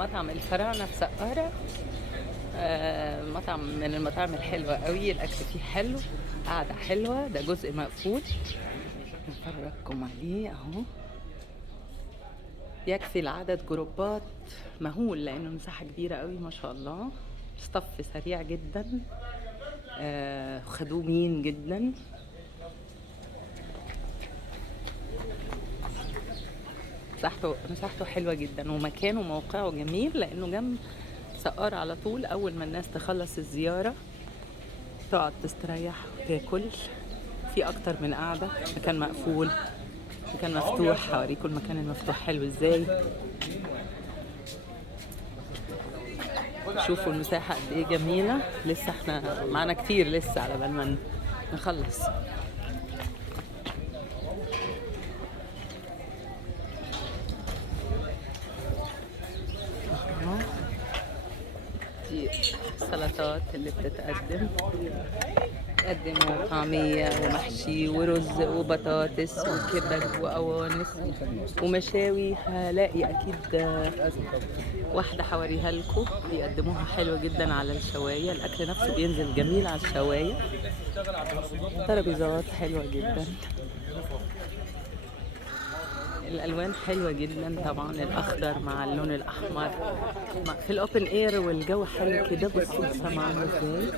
مطعم الفراعنة في سقارة. مطعم من المطاعم الحلوة قوي، الأكل فيه حلو، قعدة حلوة. ده جزء مقفول نفرجكم عليه اهو. يكفي العدد جروبات مهول لأنه مساحة كبيرة قوي ما شاء الله. صف سريع جدا، خدومين جدا. مساحته حلوة جدا، ومكانه موقعه جميل لأنه جنب سقارة على طول. أول ما الناس تخلص الزيارة تقعد تستريح وتاكل. في أكتر من قعدة، مكان مقفول، مكان مفتوح. هوريكم المكان المفتوح حلو ازاي. شوفوا المساحة قد ايه جميلة. لسه احنا معانا كتير لسه على بال ما نخلص. دي السلطات اللي بتتقدم. قدموا طعمية ومحشي ورز وبطاطس وكبد وقوانص ومشاوي. هلاقي اكيد واحدة حوريها لكم، بيقدموها حلوة جدا على الشواية. الاكل نفسه بينزل جميل على الشواية. ترابيزات حلوة جدا، الالوان حلوه جدا طبعا، الاخضر مع اللون الاحمر في الاوبن اير والجو حلو كده. بصوا السما عامله ازاي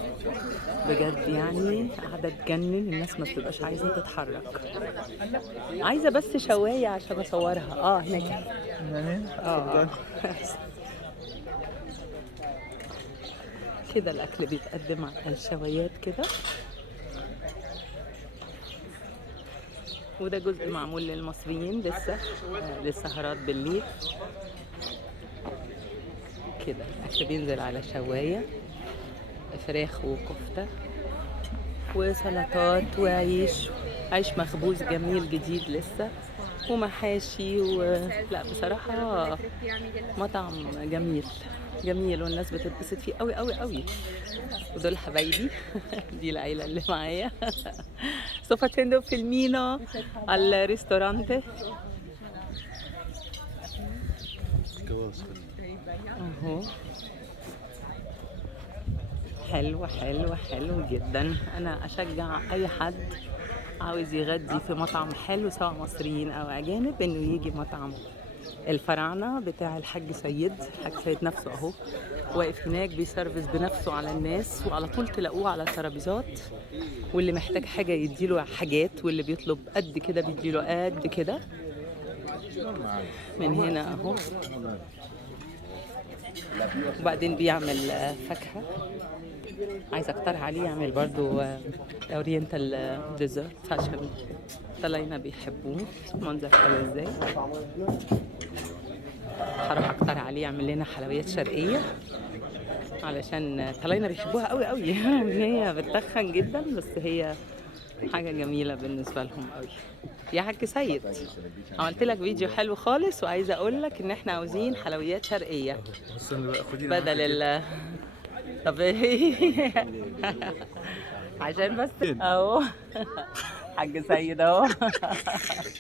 بجد، يعني قاعده تجنن. الناس ما بتبقاش عايزه تتحرك، عايزه بس شوايه عشان اصورها. هناك كده الاكل بيتقدم على الشوايات كده. وده جزء معمول للمصريين لسه للسهرات بالليل كده. الاكل بينزل على شوايه، فراخ وكفته وسلطات وعيش، عيش مخبوز جميل جديد لسه، ومحاشي لا بصراحة مطعم جميل جميل، والناس بتتبسط فيه قوي قوي قوي. ودول حبايبي دي العيلة اللي معايا. sto facendo un filmino al ristorante. اهو حلو حلو حلو جدا. انا اشجع اي حد عاوز يغدي في مطعم حلو سواء مصريين او اجانب انه يجي مطعم الفراعنه بتاع الحاج سيد. الحاج سيد نفسه اهو واقف هناك بيسرفس بنفسه على الناس، وعلى طول تلاقوه على الترابيزات. واللي محتاج حاجه يديله حاجات، واللي بيطلب قد كده بيديله قد كده. من هنا اهو. وبعدين بيعمل فاكهه. عايزه اقترح عليه يعمل برضو اورينتال ديزرت عشان طلاينة بيحبوه. منظر حلو ازاي. هروح اقترح عليه يعمل لنا حلويات شرقيه علشان طلاينة بيحبوها قوي قوي. ان هي بتخن جدا بس هي حاجه جميله بالنسبه لهم قوي. يا حاج سيد، عملت لك فيديو حلو خالص، وعايزه اقول لك ان احنا عاوزين حلويات شرقيه بدل طب عشان بس اهو حاج سيد اهو.